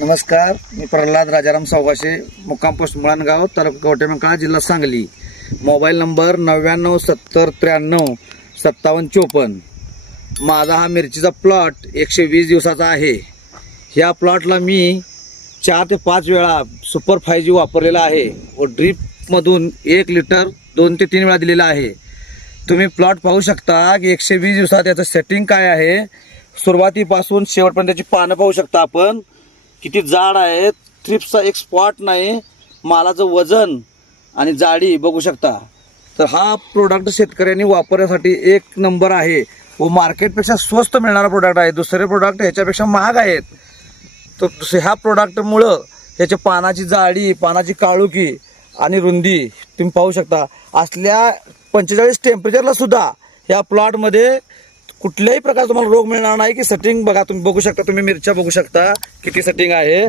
नमस्कार मी प्रल्हाद राजाराम सावकाशे मुक्काम पोस्ट मुळाणगाव तालुका जिल्हा सांगली. मोबाईल नंबर नव्याण्णव सत्तर त्र्याण्णव सत्तावन्न चोपन्न. माझा हा मिरचीचा प्लॉट एकशे वीस दिवसाचा आहे. ह्या प्लॉटला मी चार ते पाच वेळा सुपर फाय जी वापरलेला आहे. व ड्रीपमधून एक लिटर दोन ते तीन वेळा दिलेला आहे. तुम्ही प्लॉट पाहू शकता की एकशे वीस दिवसात याचं सेटिंग काय आहे? सुरुवातीपासून शेवटपर्यंत त्याची पानं पाहू शकता आपण. किती जाड आहे थ्रिप्सचा एक स्पॉट नाही मालाचं वजन आणि जाडी बघू शकता. तर हा प्रोडक्ट शेतकऱ्यांनी वापरण्यासाठी एक नंबर आहे. व मार्केटपेक्षा स्वस्त मिळणारा प्रोडक्ट आहे. दुसरे प्रोडक्ट ह्याच्यापेक्षा महाग आहेत. तर ह्या प्रोडक्टमुळं ह्याच्या पानाची जाडी पानाची काळुकी आणि रुंदी तुम्ही पाहू शकता. असल्या पंचेचाळीस टेम्परेचरला सुद्धा या प्लॉटमध्ये कुठल्याही प्रकार तुम्हाला रोग मिळणार नाही की सेटिंग बघा तुम्ही बघू शकता तुम्ही मिरच्या बघू शकता किती सेटिंग आहे.